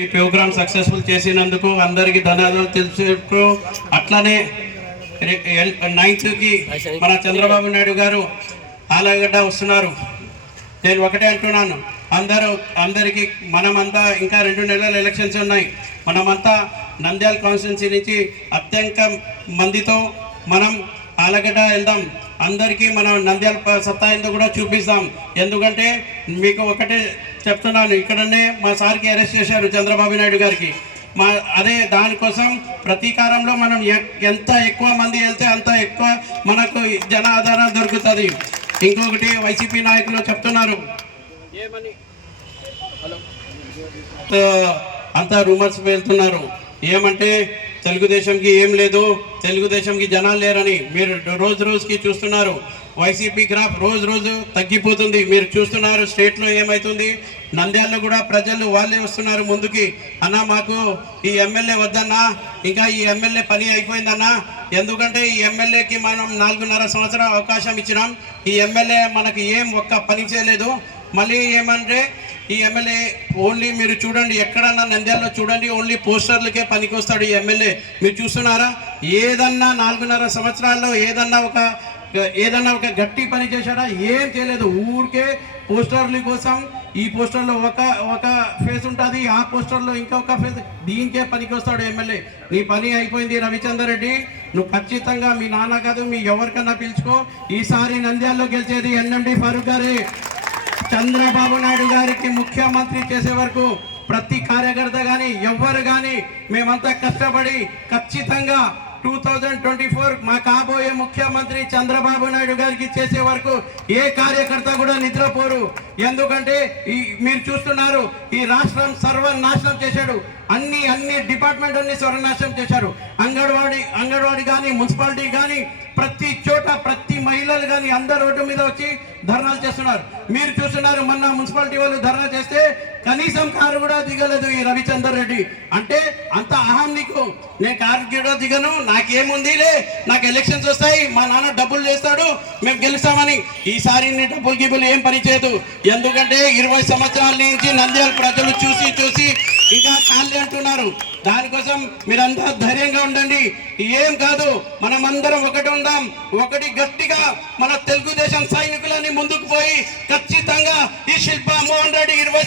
ఈ programme successful చేసినందుకు అందరికీ ధన్యవాదాలు తెలుసుకుంటూ అట్లానే నైన్త్కి మన చంద్రబాబు నాయుడు గారు ఆలగడ్డ వస్తున్నారు. నేను ఒకటే అంటున్నాను. అందరూ అందరికీ మనమంతా ఇంకా రెండు నెలల ఎలక్షన్స్ ఉన్నాయి. మనమంతా నంద్యాల కాన్స్టిట్యున్సీ నుంచి అత్యంత మందితో మనం ఆలగడ్డ వెళ్దాం. అందరికీ మనం నంద్యాల సత్తా ఏందో కూడా చూపిస్తాం. ఎందుకంటే మీకు ఒకటే చెప్తున్నాను ఇక్కడనే మా సార్కి అరెస్ట్ చేశారు చంద్రబాబు నాయుడు గారికి. మా అదే దానికోసం ప్రతీకారంలో మనం ఎంత ఎక్కువ మంది వెళ్తే అంత ఎక్కువ మనకు జన ఆధారం దొరుకుతుంది. ఇంకొకటి వైసీపీ నాయకులు చెప్తున్నారు. అంతా రూమర్స్ వెళ్తున్నారు. ఏమంటే తెలుగుదేశంకి ఏం లేదు తెలుగుదేశంకి జనాలు లేరని మీరు రోజు రోజుకి చూస్తున్నారు. వైసీపీ గ్రాఫ్ రోజు రోజు తగ్గిపోతుంది. మీరు చూస్తున్నారు స్టేట్లో ఏమవుతుంది నంద్యాలలో కూడా ప్రజలు వాళ్ళే వస్తున్నారు ముందుకి. అన్న మాకు ఈ ఎమ్మెల్యే వద్దన్నా ఇంకా ఈ ఎమ్మెల్యే పని అయిపోయిందన్నా ఎందుకంటే ఈ ఎమ్మెల్యేకి మనం నాలుగున్నర సంవత్సరాల అవకాశం ఇచ్చినాం. ఈ ఎమ్మెల్యే మనకి ఏం ఒక్క పని చేయలేదు. మళ్ళీ ఏమంటే ఈ ఎమ్మెల్యే ఓన్లీ మీరు చూడండి ఎక్కడన్నా నంద్యాలలో చూడండి ఓన్లీ పోస్టర్లకే పనికొస్తాడు ఈ ఎమ్మెల్యే. మీరు చూస్తున్నారా? ఏదన్నా నాలుగున్నర సంవత్సరాల్లో ఏదన్నా ఒక ఏదన్నా ఒక గట్టి పని చేశాడా? ఏం చేయలేదు. ఊరికే పోస్టర్ల కోసం ఈ పోస్టర్లో ఒక ఒక ఫేస్ ఉంటుంది ఆ పోస్టర్లో ఇంకొక ఫేస్ దీనికే పనికి వస్తాడు ఎమ్మెల్యే. నీ పని అయిపోయింది రవిచందర్ రెడ్డి. నువ్వు ఖచ్చితంగా మీ నాన్న కాదు మీ ఎవరికన్నా పిలుచుకో. ఈసారి నంద్యాలలో గెలిచేది ఎన్ఎండి ఫారూక్ గారే. చంద్రబాబు నాయుడు గారికి ముఖ్యమంత్రి చేసే వరకు ప్రతి కార్యకర్త కానీ ఎవ్వరు కానీ మేమంతా కష్టపడి ఖచ్చితంగా టూ థౌజండ్ ట్వంటీ ఫోర్ మా కాబోయే ముఖ్యమంత్రి చంద్రబాబు నాయుడు గారికి చేసే వరకు ఏ కార్యకర్త కూడా నిద్రపోరు. ఎందుకంటే ఈ మీరు చూస్తున్నారు ఈ రాష్ట్రం సర్వనాశనం చేశాడు. అన్ని అన్ని డిపార్ట్మెంట్ అన్ని సర్వనాశనం చేశారు. అంగన్వాడి అంగన్వాడి కానీ మున్సిపాలిటీ కానీ ప్రతి చోట ప్రతి మహిళలు కానీ అందరు రోడ్డు మీద వచ్చి ధర్నాలు చేస్తున్నారు. మీరు చూస్తున్నారు మొన్న మున్సిపాలిటీ వాళ్ళు ధర్నా చేస్తే కనీసం కారు కూడా దిగలేదు ఈ రవిచందర్ రెడ్డి. అంటే అంత అహం నీకు. నేను కారు కూడా దిగను నాకేముందిలే? నాకు ఎలక్షన్స్ వస్తాయి మా నాన్న డబ్బులు చేస్తాడు మేము గెలుస్తామని. ఈసారి డబ్బులు గిబ్బులు ఏం పని చేయదు. ఎందుకంటే ఇరవై సంవత్సరాల నుంచి నంద్యాల ప్రజలు చూసి చూసి ఇంకా ఖాళీ అంటున్నారు. దానికోసం మీరంతా ధైర్యంగా ఉండండి. ఏం కాదు మనమందరం ఒకటి ఉందాం. ఒకటి గట్టిగా మన తెలుగుదేశం సైనికులని ముందుకు పోయి ఖచ్చితంగా ఈ శిల్ప మోహన్ రెడ్డి ఇరవై